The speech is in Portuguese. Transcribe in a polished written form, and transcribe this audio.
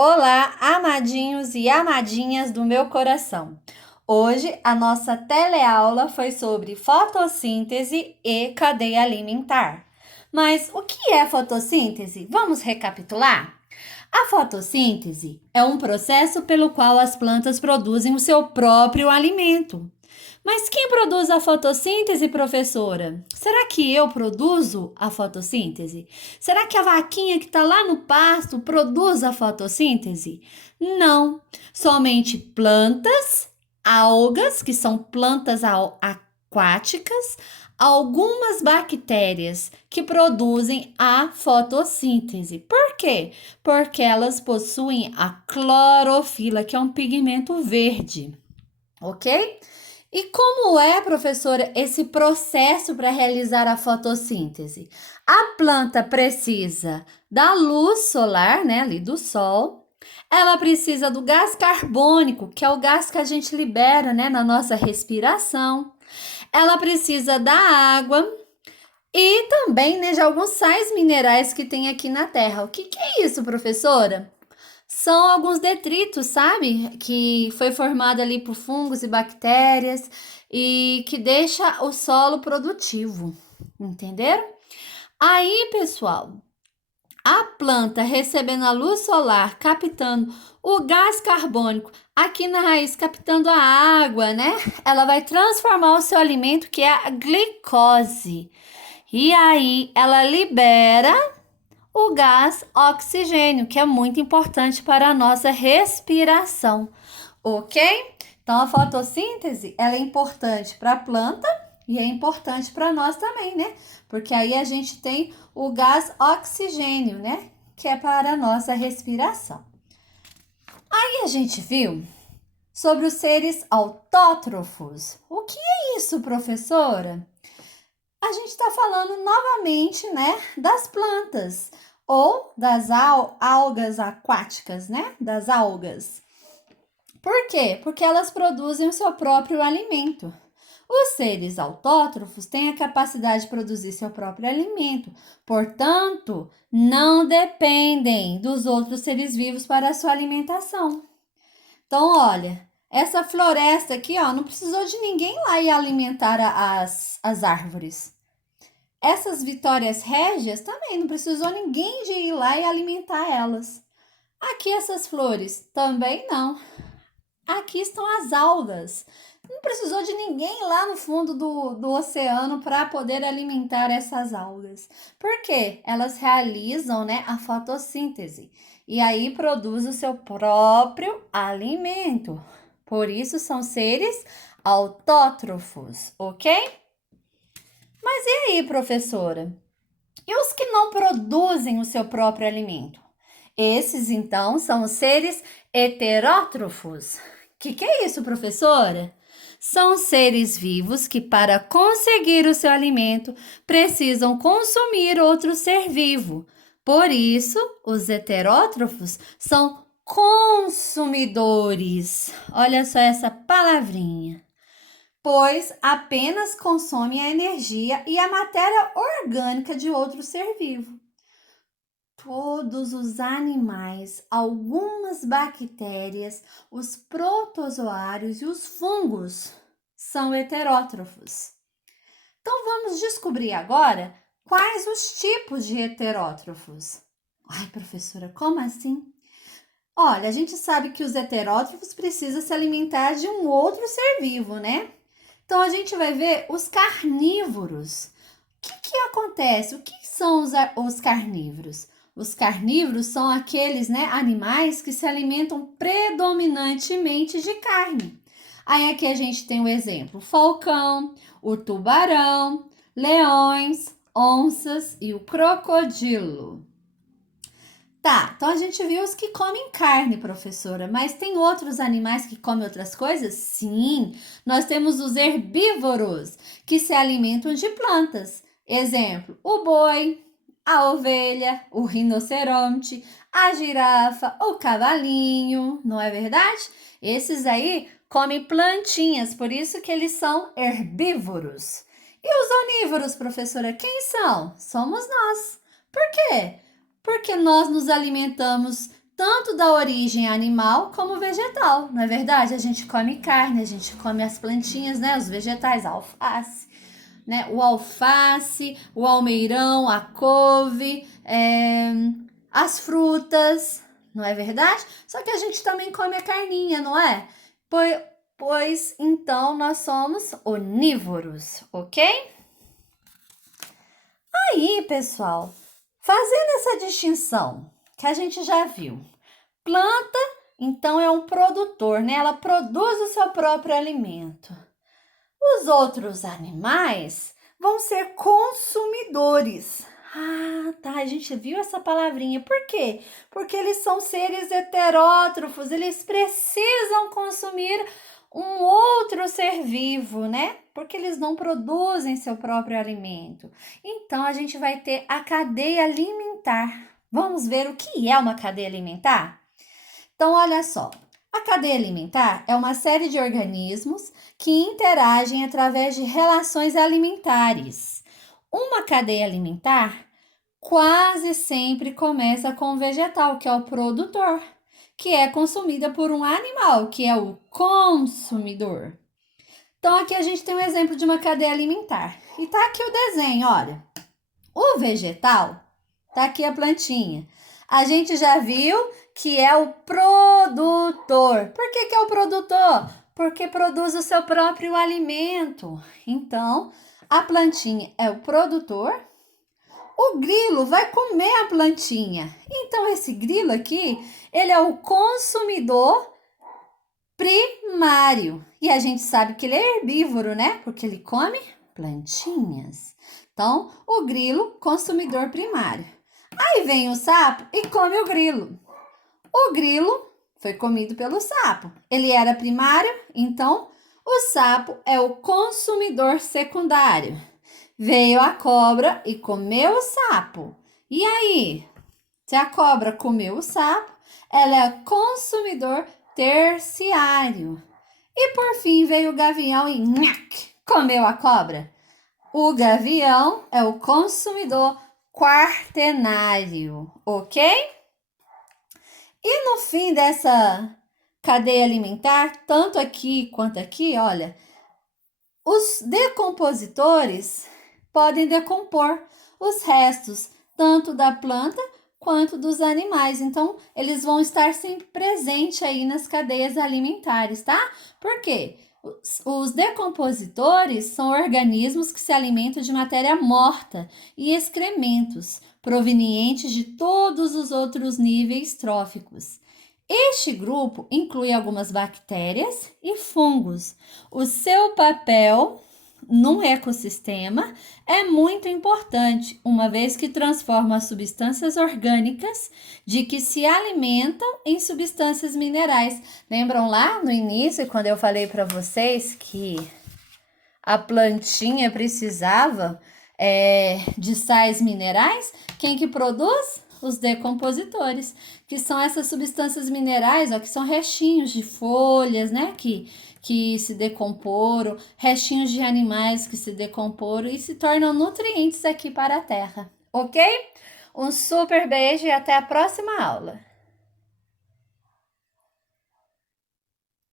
Olá, amadinhos e amadinhas do meu coração. Hoje a nossa teleaula foi sobre fotossíntese e cadeia alimentar. Mas o que é fotossíntese? Vamos recapitular? A fotossíntese é um processo pelo qual as plantas produzem o seu próprio alimento. Mas quem produz a fotossíntese, professora? Será que eu produzo a fotossíntese? Será que a vaquinha que está lá no pasto produz a fotossíntese? Não, somente plantas, algas, que são plantas aquáticas, algumas bactérias que produzem a fotossíntese. Por quê? Porque elas possuem a clorofila, que é um pigmento verde, ok? E como é, professora, esse processo para realizar a fotossíntese? A planta precisa da luz solar, né, ali do sol. Ela precisa do gás carbônico, que é o gás que a gente libera, né, na nossa respiração. Ela precisa da água e também, né, de alguns sais minerais que tem aqui na Terra. O que é isso, professora? São alguns detritos, sabe? Que foi formado ali por fungos e bactérias e que deixa o solo produtivo, entenderam? Aí, pessoal, a planta recebendo a luz solar, captando o gás carbônico aqui na raiz, captando a água, né? Ela vai transformar o seu alimento, que é a glicose. E aí, ela libera o gás oxigênio, que é muito importante para a nossa respiração, ok? Então, a fotossíntese, ela é importante para a planta e é importante para nós também, né? Porque aí a gente tem o gás oxigênio, né? Que é para a nossa respiração. Aí a gente viu sobre os seres autótrofos. O que é isso, professora? A gente está falando novamente, né, das plantas ou das algas aquáticas, né, das algas. Por quê? Porque elas produzem o seu próprio alimento. Os seres autótrofos têm a capacidade de produzir seu próprio alimento, portanto, não dependem dos outros seres vivos para a sua alimentação. Então, olha, essa floresta aqui, ó, não precisou de ninguém lá ir alimentar as árvores. Essas vitórias régias também não precisou ninguém de ir lá e alimentar elas. Aqui essas flores também não. Aqui estão as algas. Não precisou de ninguém lá no fundo do oceano para poder alimentar essas algas. Por quê? Elas realizam, né, a fotossíntese e aí produz o seu próprio alimento. Por isso são seres autótrofos, ok? Mas e aí, professora? E os que não produzem o seu próprio alimento? Esses, então, são os seres heterótrofos. Que é isso, professora? São seres vivos que, para conseguir o seu alimento, precisam consumir outro ser vivo. Por isso, os heterótrofos são consumidores. Olha só essa palavrinha, pois apenas consomem a energia e a matéria orgânica de outro ser vivo. Todos os animais, algumas bactérias, os protozoários e os fungos são heterótrofos. Então vamos descobrir agora quais os tipos de heterótrofos. Ai, professora, como assim? Olha, a gente sabe que os heterótrofos precisam se alimentar de um outro ser vivo, né? Então, a gente vai ver os carnívoros. O que acontece? O que são os carnívoros? Os carnívoros são aqueles, né, animais que se alimentam predominantemente de carne. Aí aqui a gente tem o exemplo: o falcão, o tubarão, leões, onças e o crocodilo. Tá, então a gente viu os que comem carne, professora, mas tem outros animais que comem outras coisas? Sim, nós temos os herbívoros, que se alimentam de plantas. Exemplo, o boi, a ovelha, o rinoceronte, a girafa, o cavalinho, não é verdade? Esses aí comem plantinhas, por isso que eles são herbívoros. E os onívoros, professora, quem são? Somos nós. Por quê? Porque nós nos alimentamos tanto da origem animal como vegetal, não é verdade? A gente come carne, a gente come as plantinhas, né? Os vegetais, a alface, né? O alface, o almeirão, a couve, as frutas, não é verdade? Só que a gente também come a carninha, não é? Pois então nós somos onívoros, ok? Aí, pessoal, fazendo essa distinção que a gente já viu, planta, então, é um produtor, né? Ela produz o seu próprio alimento. Os outros animais vão ser consumidores. Ah, tá, a gente viu essa palavrinha. Por quê? Porque eles são seres heterótrofos, eles precisam consumir um outro ser vivo, né? Porque eles não produzem seu próprio alimento. Então, a gente vai ter a cadeia alimentar. Vamos ver o que é uma cadeia alimentar? Então, olha só. A cadeia alimentar é uma série de organismos que interagem através de relações alimentares. Uma cadeia alimentar quase sempre começa com o vegetal, que é o produtor, que é consumida por um animal, que é o consumidor. Então, aqui a gente tem um exemplo de uma cadeia alimentar. E tá aqui o desenho, olha. O vegetal, tá aqui a plantinha. A gente já viu que é o produtor. Por que é o produtor? Porque produz o seu próprio alimento. Então, a plantinha é o produtor. O grilo vai comer a plantinha. Então, esse grilo aqui, ele é o consumidor primário. E a gente sabe que ele é herbívoro, né? Porque ele come plantinhas. Então, o grilo, consumidor primário. Aí vem o sapo e come o grilo. O grilo foi comido pelo sapo. Ele era primário, então o sapo é o consumidor secundário. Veio a cobra e comeu o sapo. E aí, se a cobra comeu o sapo, ela é consumidor terciário. E por fim veio o gavião e comeu a cobra. O gavião é o consumidor quaternário, ok? E no fim dessa cadeia alimentar, tanto aqui quanto aqui, olha, os decompositores podem decompor os restos tanto da planta quanto dos animais. Então, eles vão estar sempre presentes aí nas cadeias alimentares, tá? Por quê? Os decompositores são organismos que se alimentam de matéria morta e excrementos provenientes de todos os outros níveis tróficos. Este grupo inclui algumas bactérias e fungos. O seu papel num ecossistema é muito importante, uma vez que transforma as substâncias orgânicas de que se alimentam em substâncias minerais. Lembram lá no início, quando eu falei para vocês que a plantinha precisava de sais minerais? Quem que produz? Os decompositores, que são essas substâncias minerais, ó, que são restinhos de folhas, né, que se decomporam, restinhos de animais que se decomporam e se tornam nutrientes aqui para a terra, ok? Um super beijo e até a próxima aula!